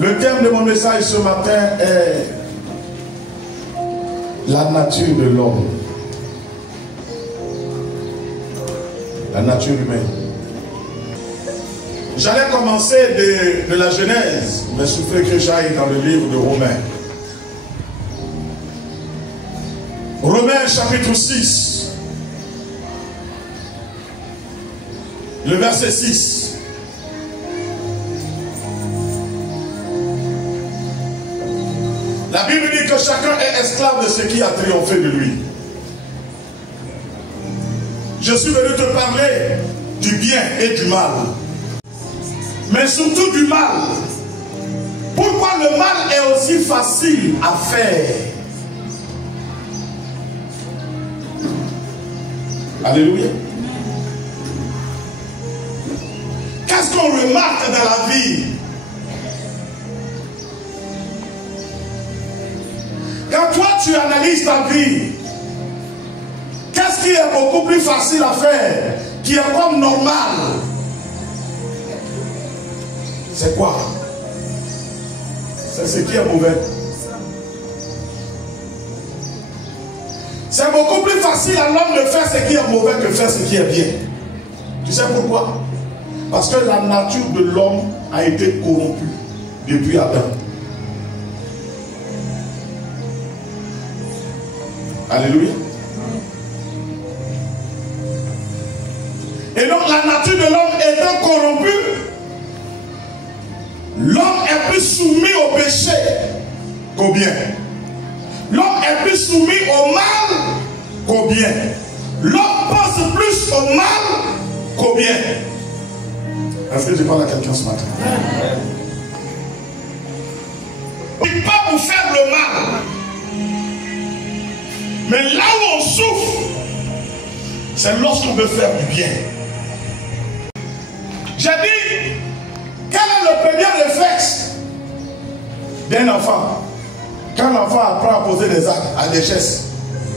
Le thème de mon message ce matin est la nature de l'homme. La nature humaine. J'allais commencer de la Genèse, mais soufflez que j'aille dans le livre de Romains. Romains chapitre 6, le verset 6. La Bible dit que chacun est esclave de ce qui a triomphé de lui. Je suis venu te parler du bien et du mal. Mais surtout du mal. Pourquoi le mal est aussi facile à faire? Alléluia. Qu'est-ce qu'on remarque dans la vie? Quand toi tu analyses ta vie, qu'est-ce qui est beaucoup plus facile à faire, qui est comme normal? C'est quoi? C'est ce qui est mauvais. C'est beaucoup plus facile à l'homme de faire ce qui est mauvais que faire ce qui est bien. Tu sais pourquoi? Parce que la nature de l'homme a été corrompue depuis Adam. Alléluia. Et donc la nature de l'homme étant corrompue, l'homme est plus soumis au péché qu'au bien. L'homme est plus soumis au mal qu'au bien. L'homme pense plus au mal qu'au bien. Est-ce que je parle à quelqu'un ce matin? On ne dit pas pour faire le mal. Mais là où on souffre, c'est lorsqu'on veut faire du bien. J'ai dit, quel est le premier réflexe d'un enfant? Quand l'enfant apprend à poser des actes, à des gestes,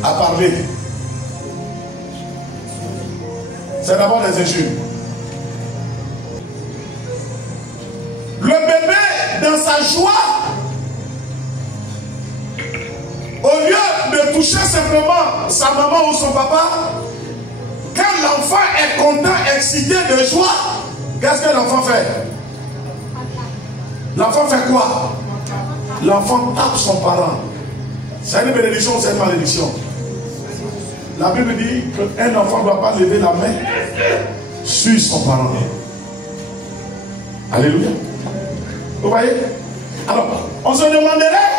à parler, c'est d'abord des injures. Le bébé, dans sa joie, au lieu de toucher simplement sa maman ou son papa, quand l'enfant est content, excité de joie, qu'est-ce que l'enfant fait? L'enfant fait quoi? L'enfant tape son parent. C'est une bénédiction ou c'est une malédiction? La Bible dit qu'un enfant ne doit pas lever la main sur son parent. Alléluia. Vous voyez? Alors, on se demanderait,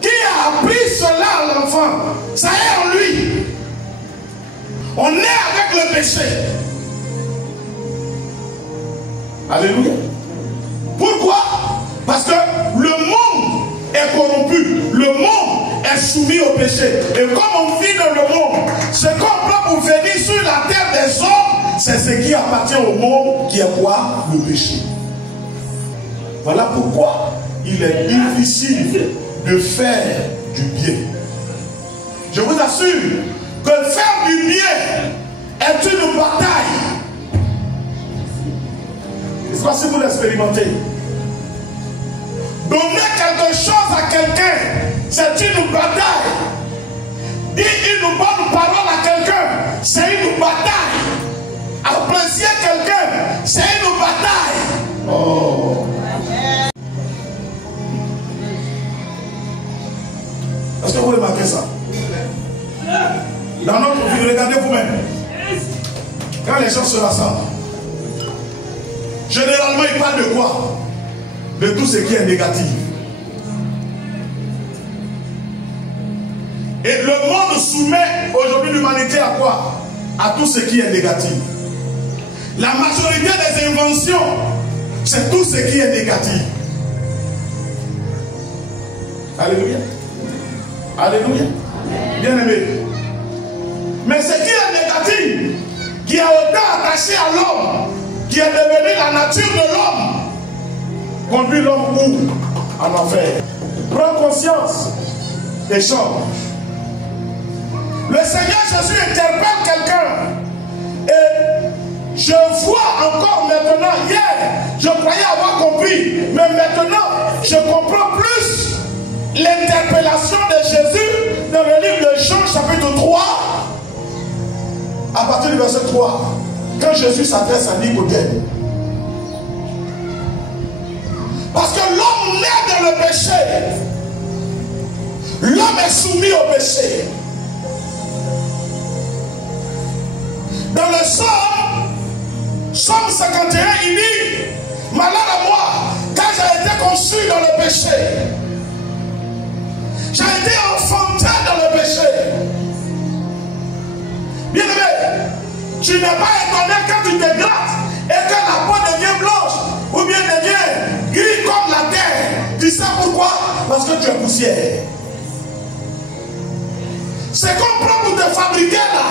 qui a appris cela à l'enfant? Ça est en lui. On est avec le péché. Alléluia. Pourquoi? Parce que le monde est corrompu. Le monde est soumis au péché. Et comme on vit dans le monde, ce qu'on peut pour venir sur la terre des hommes, c'est ce qui appartient au monde, qui est quoi? Le péché. Voilà pourquoi il est difficile de faire du bien. Je vous assure que faire du bien est une bataille. Je ne sais pas si vous l'expérimentez. Donner quelque chose à quelqu'un, c'est une bataille. Dire une bonne parole à quelqu'un, c'est une bataille. Apprécier quelqu'un, c'est une bataille. Oh. Est-ce que vous remarquez ça? Dans notre vie, regardez vous-même. Quand les gens se rassemblent, généralement ils parlent de quoi? De tout ce qui est négatif. Et le monde soumet aujourd'hui l'humanité à quoi? À tout ce qui est négatif. La majorité des inventions, c'est tout ce qui est négatif. Alléluia. Alléluia. Bien aimé. Mais ce qui est négatif, qui est autant attaché à l'homme, qui est devenu la nature de l'homme, conduit l'homme où? En enfer. Prends conscience et change. Le Seigneur Jésus interpelle quelqu'un. Et je vois encore maintenant, hier, je croyais avoir compris, mais maintenant, l'interpellation de Jésus dans le livre de Jean chapitre 3, à partir du verset 3, quand Jésus s'adresse à Nicodème. Parce que l'homme naît dans le péché. L'homme est soumis au péché. Dans le Psaume 51, il dit, malheur à moi, car j'ai été conçu dans le péché. J'ai été enfanté dans le péché. Bien aimé, tu n'es pas étonné quand tu te grattes et que la peau devient blanche ou bien devient gris comme la terre. Tu sais pourquoi? Parce que tu es poussière. C'est qu'on prend pour te fabriquer là.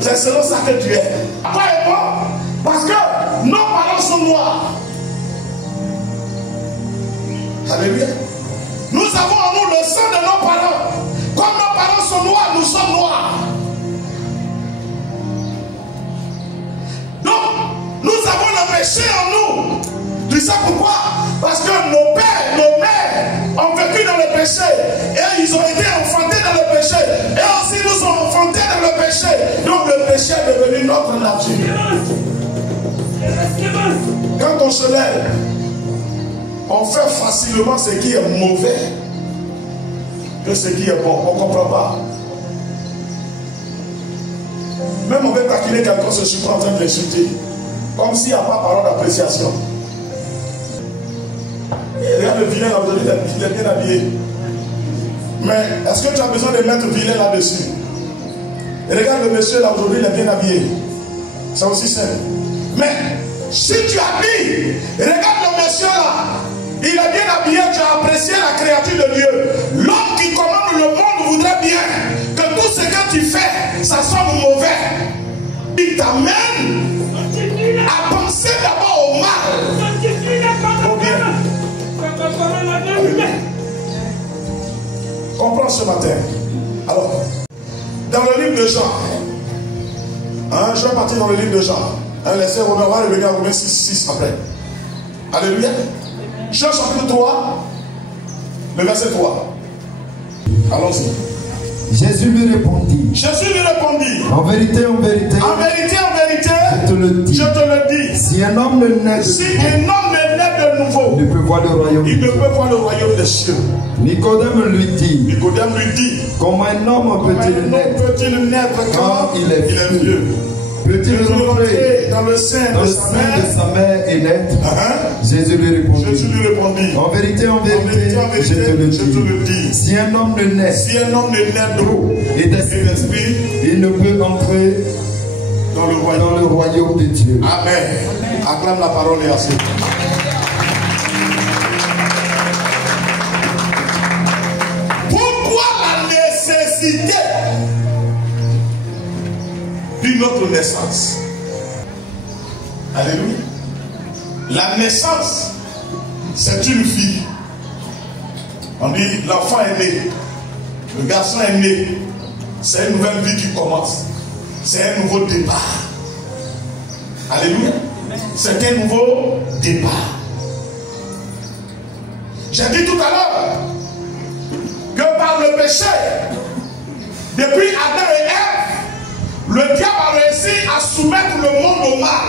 C'est selon ça que tu es. Toi et moi, parce que nos parents sont noirs. Alléluia. Nous avons en nous le sang de nos parents. Comme nos parents sont noirs, nous sommes noirs. Donc, nous avons le péché en nous. Tu sais pourquoi? Parce que nos pères, nos mères ont vécu dans le péché. Et ils ont été enfantés dans le péché. Et aussi nous ont enfantés dans le péché. Donc le péché est devenu notre nature. Quand on se lève, on fait facilement ce qui est mauvais que ce qui est bon. On ne comprend pas. Même on veut taquiner quelqu'un, se surprend en train de l'insulter. Comme s'il n'y a pas parole d'appréciation. Regarde le vilain là, aujourd'hui, il est bien habillé. Mais est-ce que tu as besoin de mettre vilain là-dessus? Et regarde le monsieur là, aujourd'hui, il est bien habillé. C'est aussi simple. Mais si tu habilles, regarde le monsieur là, il est bien habillé, tu as apprécié la créature de Dieu. L'homme qui commande le monde voudrait bien que tout ce que tu fais, ça soit mauvais. Il t'amène à penser d'abord au mal. Au bien. Comprends ce matin. Alors, dans le livre de Jean, je vais partir dans le livre de Jean. Laissez Romain, on va revenir à Romain 6 après. Alléluia. Jean chapitre 3, le verset 3. Allons-y. Jésus lui répondit. En vérité, en vérité, je te le dis. Si un homme ne naît de nouveau, il ne peut voir le royaume. Il ne peut voir le royaume des cieux. Nicodème lui dit. Comment un homme peut-il naître quand il est vieux? Peut-il rentrer dans le sein de sa mère et naître? Jésus lui répondit. En vérité, je te le dis. Si un homme ne naît d'eau et d'esprit, il ne peut entrer dans le royaume de Dieu. Amen. Acclame la parole et assez. Pourquoi la nécessité d'une autre naissance? Alléluia. La naissance, c'est une vie. On dit l'enfant est né, le garçon est né. C'est une nouvelle vie qui commence. C'est un nouveau départ. Alléluia. C'est un nouveau départ. J'ai dit tout à l'heure que par le péché, depuis Adam et Ève, le diable a réussi à soumettre le monde au mal.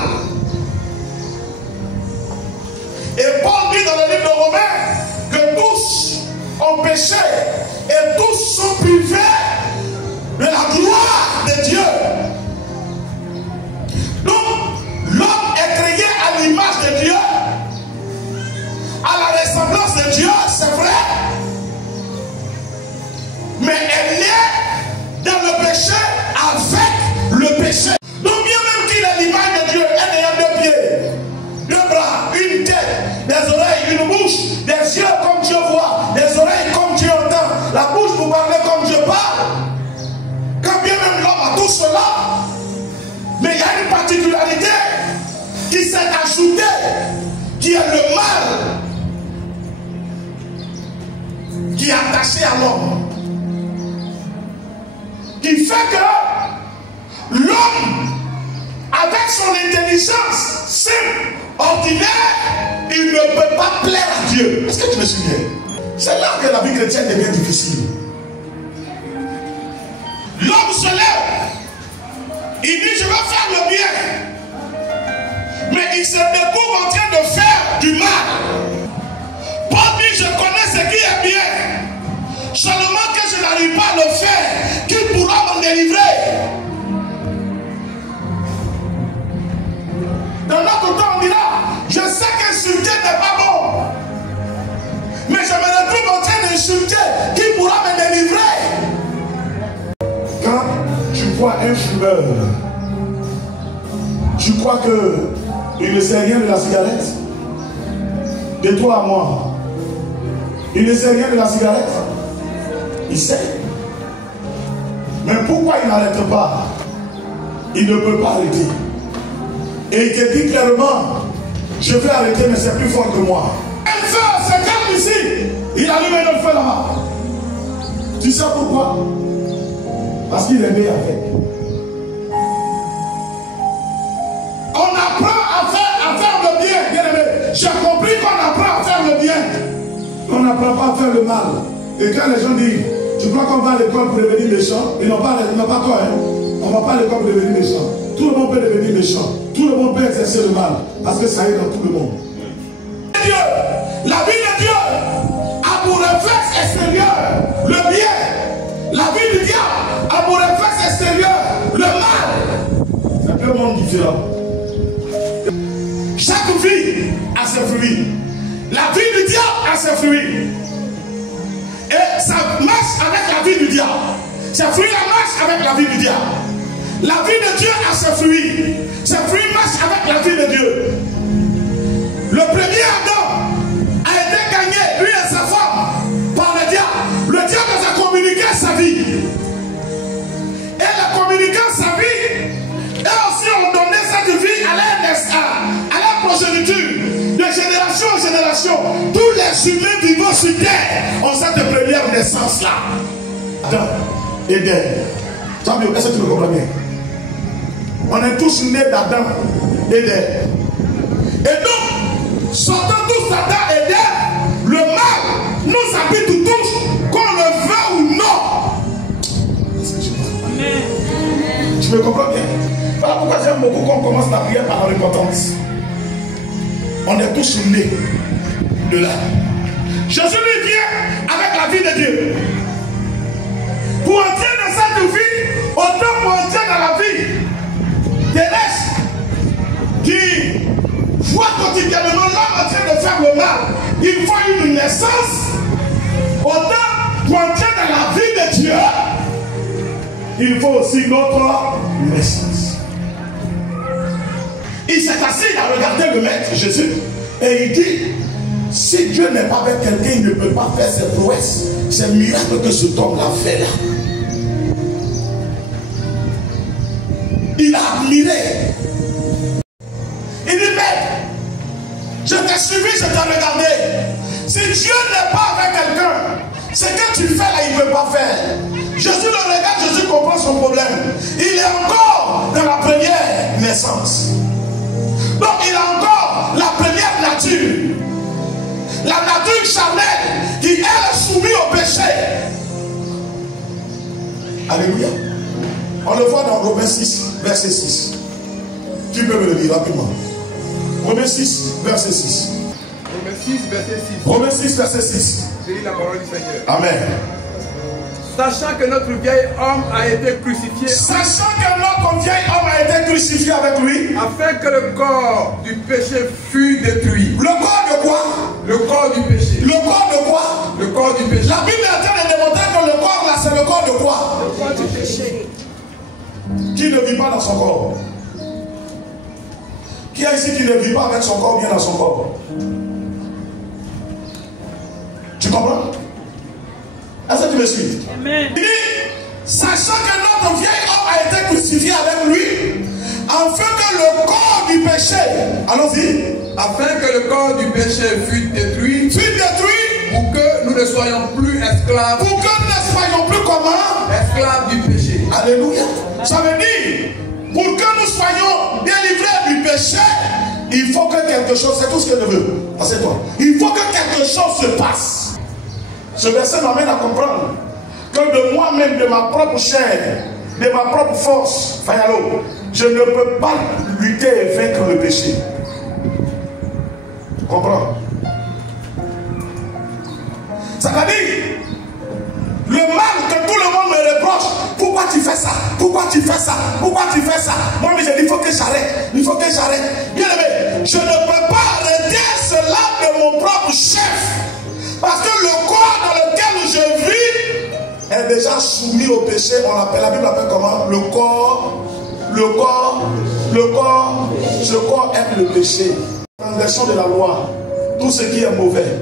Et Paul dit dans le livre de Romains que tous ont péché et tous sont privés de la gloire de Dieu. Donc, l'homme est créé à l'image de Dieu, à la ressemblance de Dieu, c'est vrai, mais elle est dans le péché avec le péché. Donc, bien même qu'il est l'image de Dieu, elle ayant 2 pieds, 2 bras, une tête, des oreilles, une bouche, des yeux comme Dieu voit, des oreilles comme Dieu entend, la bouche pour parler comme Dieu parle. Quand bien même l'homme a tout cela, mais il y a une particularité qui s'est ajoutée, qui est le mal, qui est attaché à l'homme, qui fait que l'homme, avec son intelligence simple, ordinaire, il ne peut pas plaire à Dieu. Est-ce que tu me souviens? C'est là que la vie chrétienne devient difficile. L'homme se lève. Il dit je vais faire le bien. Mais il se découvre en train de faire du mal. Paul dit je connais ce qui est bien. Seulement que je n'arrive pas à le faire. Qui pourra m'en délivrer? Dans notre temps on dira je sais qu'insulter n'est pas bon. Mais je me retrouve en train d'insulter. Qui pourra me délivrer? Quand tu vois un fumeur, tu crois qu'il ne sait rien de la cigarette? De toi à moi, il ne sait rien de la cigarette? Il sait. Mais pourquoi il n'arrête pas? Il ne peut pas arrêter. Et il te dit clairement, je vais arrêter mais c'est plus fort que moi. Un feu, c'est calme ici. Il allume un autre feu là-bas. Tu sais pourquoi? Parce qu'il est meilleur avec. On apprend à faire le bien, bien aimé. J'ai compris qu'on apprend à faire le bien. On n'apprend pas à faire le mal. Et quand les gens disent, tu crois qu'on va à l'école pour devenir méchant? Ils n'ont pas toi, hein. On ne va pas à l'école pour devenir méchant. Tout le monde peut devenir méchant. Tout le monde peut exercer le mal. Parce que ça est dans tout le monde. Dieu, la vie de Dieu a pour réflexe extérieur le bien. La vie du diable a pour réflexe extérieur le mal. C'est deux mondes différents. Chaque vie a ses fruits. La vie du diable a ses fruits. Et ça marche avec la vie du diable. Ses fruits marchent avec la vie du diable. La vie de Dieu a ses fruits. Ses fruits marchent avec la vie de Dieu. Le premier Adam a été gagné, lui et sa femme, par le diable. Le diable nous a communiqué sa vie. Et la communiquant sa vie, et aussi on donnait cette vie à la progéniture. De génération en génération, tous les humains vivants sur terre ont cette première naissance-là. Adam, Éden. Est-ce que tu me comprends bien? On est tous nés d'Adam et d'Ève. Et donc, sortant tous d'Adam et d'Ève, le mal nous habite tous, qu'on le veut ou non. Tu me comprends bien? Voilà pourquoi j'aime beaucoup qu'on commence la prière par la repentance. On est tous nés de là. Jésus lui vient avec la vie de Dieu. Pour entrer dans cette vie, autant pour entrer dans la vie terrestre qui voit quotidiennement l'homme en train de faire le mal, il faut une naissance. Autant pour entrer dans la vie de Dieu, il faut aussi notre naissance. Il s'est assis à regarder le maître Jésus et il dit, si Dieu n'est pas avec quelqu'un, il ne peut pas faire ses prouesses. C'est un miracle que cet homme l'a fait là. Il a admiré. Il dit, mais je t'ai suivi, je t'ai regardé. Si Dieu n'est pas avec quelqu'un, ce que tu fais là, il ne peut pas faire. Jésus le regarde, Jésus comprend son problème. Il est encore dans la première naissance. Donc il a encore la première nature. La nature charnelle qui est soumise au péché. Alléluia. On le voit dans Romains 6, verset 6. Tu peux me le dire rapidement. Romains 6, verset 6. Romains 6, verset 6. Romains 6, verset 6. Je lis la parole du Seigneur. Amen. Sachant que notre vieil homme a été crucifié. Sachant que notre vieil homme a été crucifié avec lui. Afin que le corps du péché fût détruit. Le corps de quoi? Le corps du péché. Le corps de quoi? Le corps du péché. La Bible est en train de démontrer que le corps là, c'est le corps de quoi? Le corps du péché. Qui ne vit pas dans son corps? Qui est ici qui ne vit pas avec son corps bien dans son corps? Tu comprends? Est-ce que tu me suis? Amen. Il dit, sachant que notre vieil homme a été crucifié avec lui, afin que le corps du péché, allons-y, Afin que le corps du péché fût détruit. Pour que nous ne soyons plus esclaves. Pour que nous ne soyons plus comment? Esclaves du péché. Alléluia. Ça veut dire, pour que nous soyons délivrés du péché, il faut que quelque chose, c'est tout ce que je veux. Passez-toi. Il faut que quelque chose se passe. Ce verset m'amène à comprendre que de moi-même, de ma propre chair, de ma propre force, Fayalo, je ne peux pas lutter et vaincre le péché. Comprends? Ça veut dire, le mal que tout le monde me reproche, pourquoi tu fais ça? Pourquoi tu fais ça? Pourquoi tu fais ça? Moi, je dis, il faut que j'arrête. Il faut que j'arrête. Bien aimé, je ne peux pas arrêter cela de mon propre chef. Parce que le corps dans lequel je vis est déjà soumis au péché. La Bible appelle comment? Le corps aime le péché. Transgression de la loi, tout ce qui est mauvais.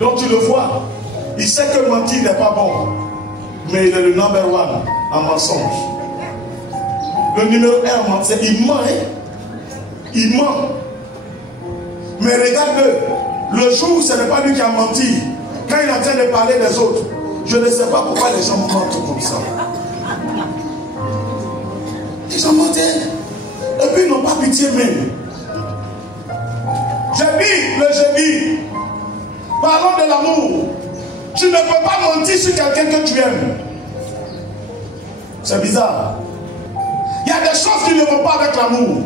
Donc tu le vois, il sait que mentir n'est pas bon, mais il est le number one en mensonge. Le numéro 1 en mensonge, il ment, hein? Il ment. Mais regarde-le, le jour où ce n'est pas lui qui a menti, quand il est en train de parler des autres, je ne sais pas pourquoi les gens mentent comme ça. Ils ont menti, et puis ils n'ont pas pitié même. Le jeudi, parlons de l'amour. Tu ne peux pas mentir sur quelqu'un que tu aimes. C'est bizarre. Il y a des choses qui ne vont pas avec l'amour.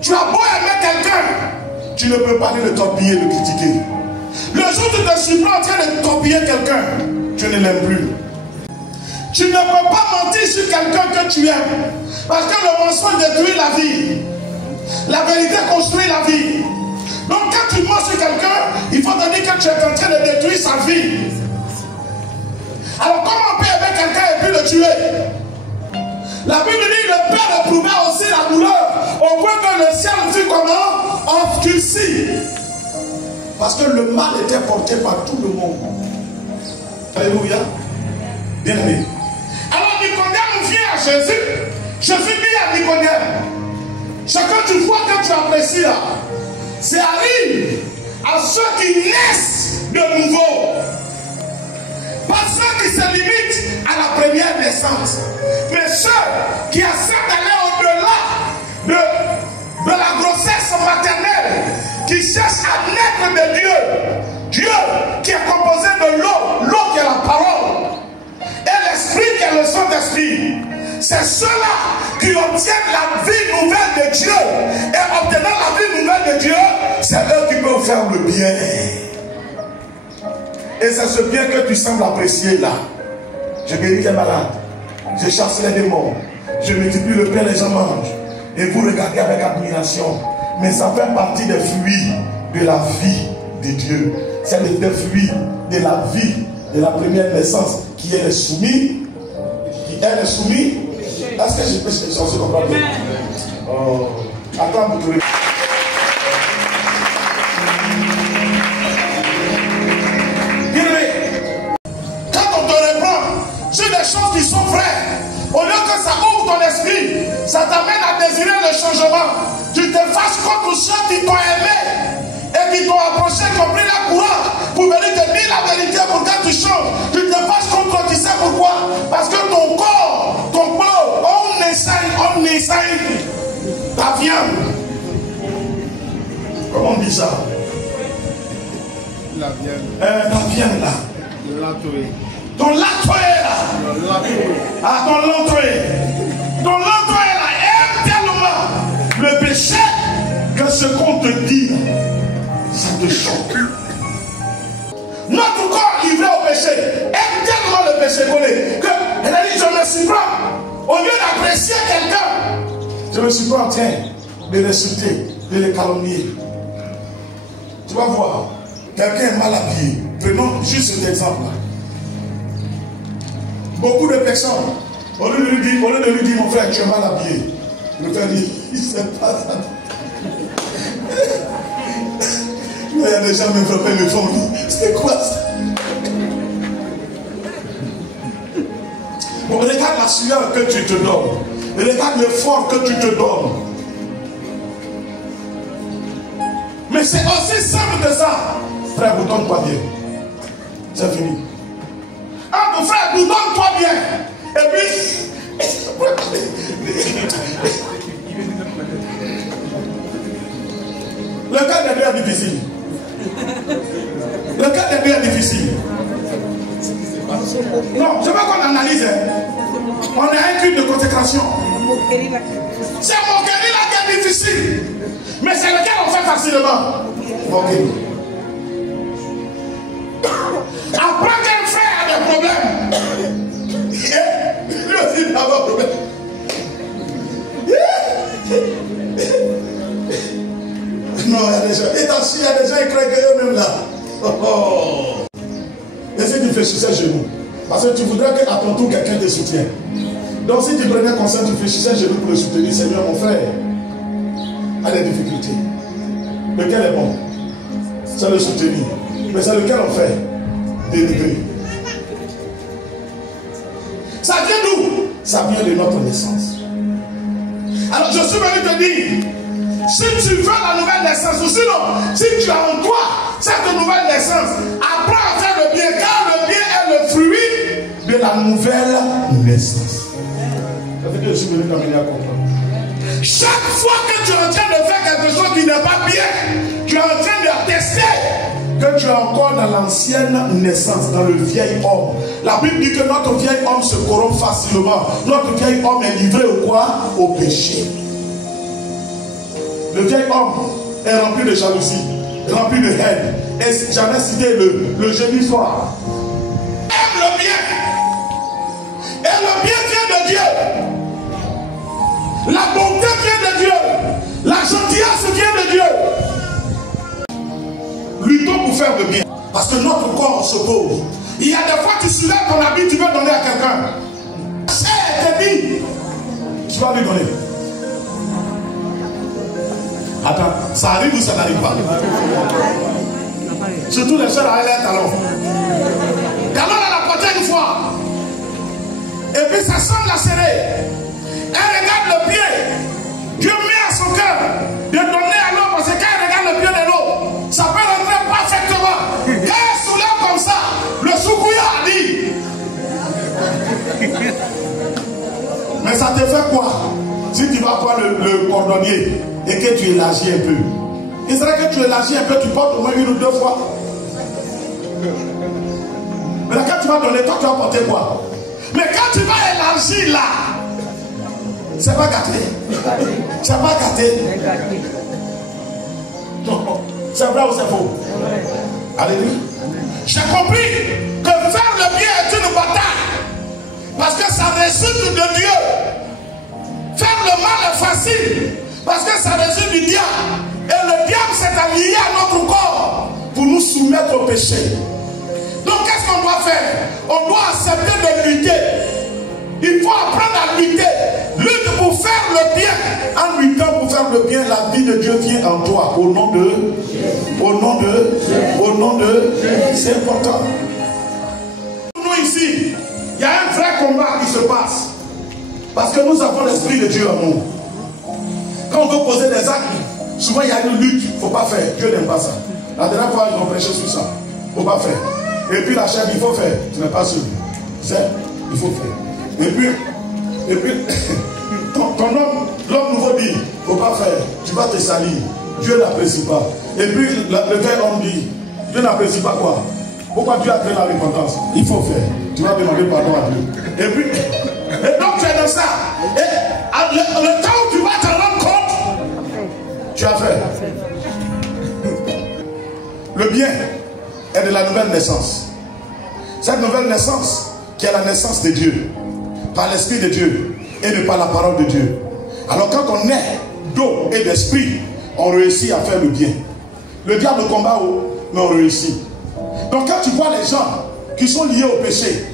Tu as beau aimer quelqu'un, tu ne peux pas le torpiller, le critiquer. Le jour où tu te surprends en train de torpiller quelqu'un, tu ne l'aimes plus. Tu ne peux pas mentir sur quelqu'un que tu aimes. Parce que le mensonge détruit la vie. La vérité construit la vie. Donc quand tu mens sur quelqu'un, il faut te dire que tu es en train de détruire sa vie. Alors comment on peut aimer quelqu'un et puis le tuer? La Bible dit que le Père éprouvait aussi la douleur au point que le ciel fut comment? Obscurci. Parce que le mal était porté par tout le monde. Alléluia. Bien aimé. Alors Nicodème vient à Jésus. Jésus dit à Nicodème, ce que tu vois que tu apprécies là, c'est arrive à ceux qui naissent de nouveau. Pas ceux qui se limitent à la première naissance, mais ceux qui acceptent d'aller au-delà de la grossesse maternelle, qui cherchent à naître de Dieu. Dieu qui est composé de l'eau qui est la parole, et l'esprit qui est le Saint-Esprit. C'est ceux-là qui obtiennent la vie nouvelle de Dieu. Et obtenant la vie nouvelle de Dieu, c'est eux qui peuvent faire le bien. Et c'est ce bien que tu sembles apprécier là. Je guéris les malades. Je chasse les démons. Je multiplie le pain, les gens mangent. Et vous regardez avec admiration. Mais ça fait partie des fruits de la vie de Dieu. C'est des fruits de la vie de la première naissance qui est soumis. Elle est soumise. Est-ce que je peux changer comme ça? Oh. Attends, vous trouvez. Bien aimé, quand on te reprend sur des choses qui sont vraies, au lieu que ça ouvre ton esprit, ça t'amène à désirer le changement. Tu te fasses contre ceux qui t'ont aimé et qui t'ont approché, qui ont pris la courage pour venir te dire la vérité pour que tu changes. Tu te fasses contre, tu sais pourquoi? Parce que ton corps, ton corps, on essaye ta viande. Comment on dit ça? La viande. La viande là. Ton latoé là. Ah, ton latoé. Ton latoé là aime tellement le péché que ce qu'on te dit, ça te choque. Notre corps livré au péché aime tellement le péché que elle a dit, je me suis pas. Au lieu d'apprécier quelqu'un, je me suis pas en train de l'insulter, de le calomnier. Tu vas voir, quelqu'un est mal habillé. Prenons juste cet exemple-là. Beaucoup de personnes, au lieu de lui dire, mon frère, tu es mal habillé, le frère dit, il ne sait pas ça. Il y a des gens qui me frappent le fond, c'est quoi ça? Bon, regarde la sueur que tu te donnes. Regarde l'effort que tu te donnes. Mais c'est aussi simple que ça. Frère, vous donne-toi bien. C'est fini. Ah, mon frère, vous donne-toi bien. Et puis, le cas devient difficile. Le cas consécration. C'est moquerie là qui est difficile. Mais c'est lequel on fait facilement. Moquerie. Après qu'un frère a des problèmes, lui aussi il a un problème. Non, il y a des gens. Et dans il y a des gens qui croient qu'eux-mêmes là. Et si tu fléchissais genoux, parce que tu voudrais qu'à ton tour quelqu'un te soutienne. Donc si tu prenais conscience, tu fléchissais genoux pour le soutenir, Seigneur, mon frère a des difficultés. Lequel est bon? C'est le soutenir. Mais c'est lequel on fait? Dénigrer. Ça vient d'où? Ça vient de notre naissance. Alors je suis venu te dire, si tu veux la nouvelle naissance, ou sinon, si tu as en toi cette nouvelle naissance, apprends à faire le bien, car le bien est le fruit de la nouvelle naissance. Ça veut dire que je suis venu t'amener à comprendre. Chaque fois que tu es en train de faire quelque chose qui n'est pas bien, tu es en train d'attester que tu es encore dans l'ancienne naissance, dans le vieil homme. La Bible dit que notre vieil homme se corrompt facilement. Notre vieil homme est livré au quoi? Au péché. Le vieil homme est rempli de jalousie, rempli de haine. Et j'en ai cité le jeudi soir. Aime le bien. Et le bien vient de Dieu. La bonté vient de Dieu. La gentillesse vient de Dieu. Luttons pour faire le bien. Parce que notre corps s'oppose. Il y a des fois tu soulèves ton habit, tu veux donner à quelqu'un. C'est dit. Tu vas lui donner. Attends, ça arrive ou ça n'arrive pas? Surtout les soeurs à l'air talon. Talon elle a porté une fois. Et puis ça semble la serrer. Elle regarde le pied. Dieu met à son cœur de donner à l'autre parce que quand elle regarde le pied de l'autre, ça peut rentrer parfaitement. Quand elle soulève comme ça, le soukouya a dit. Mais ça te fait quoi? Si tu vas voir le cordonnier et que tu élargis un peu, il serait que tu élargis un peu, tu portes au moins une ou deux fois. Mais là, quand tu vas donner, toi tu vas porter quoi? Mais quand tu vas élargir là, c'est pas gâté. C'est pas gâté. C'est vrai ou c'est faux? Alléluia. J'ai compris que faire le bien est une bataille. Parce que ça résulte de Dieu. Faire le mal est facile. Parce que ça résulte du diable. Et le diable s'est allié à notre corps pour nous soumettre au péché. Donc qu'est-ce qu'on doit faire? On doit accepter de lutter. Il faut apprendre à lutter. Lutte pour faire le bien. En luttant pour faire le bien, la vie de Dieu vient en toi. Au nom de. C'est important. Nous ici, il y a un vrai combat qui se passe. Parce que nous avons l'esprit de Dieu en nous. Quand on veut poser des actes, souvent il y a une lutte. Il ne faut pas faire. Dieu n'aime pas ça. La dernière fois, ils ont prêché sur ça. Il ne faut pas faire. Et puis la chair, il faut faire. Tu n'es pas sûr. Il faut faire. Et puis ton homme, l'homme nouveau dit, il ne faut pas faire. Tu vas te salir. Dieu n'apprécie pas. Et puis le vieil homme dit, Dieu n'apprécie pas quoi? Pourquoi Dieu a créé la repentance? Il faut faire. Tu vas demander pardon à Dieu. Et puis, et donc tu es dans ça. Et le temps où tu vas te rendre compte, tu as fait. Le bien est de la nouvelle naissance. Cette nouvelle naissance qui est la naissance de Dieu, par l'Esprit de Dieu et de par la parole de Dieu. Alors quand on est d'eau et d'esprit, on réussit à faire le bien. Le diable combat, mais on réussit. Donc quand tu vois les gens qui sont liés au péché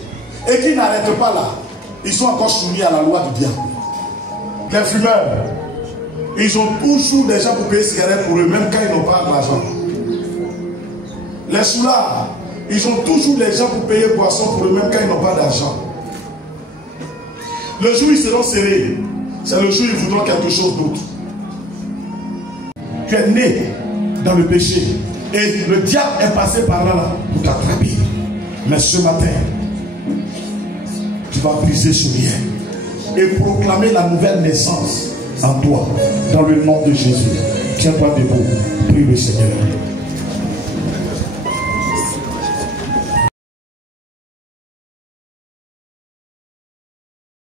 et qui n'arrêtent pas là, ils sont encore soumis à la loi du diable. Les fumeurs, ils ont toujours des gens pour payer cigarettes pour eux, même quand ils n'ont pas d'argent. Les soulards, ils ont toujours des gens pour payer boissons pour eux, même quand ils n'ont pas d'argent. Le jour où ils seront serrés, c'est le jour où ils voudront quelque chose d'autre. Tu es né dans le péché et le diable est passé par là pour t'attraper. Mais ce matin, tu vas briser ce lien et proclamer la nouvelle naissance en toi, dans le nom de Jésus. Tiens-toi debout, prie le Seigneur.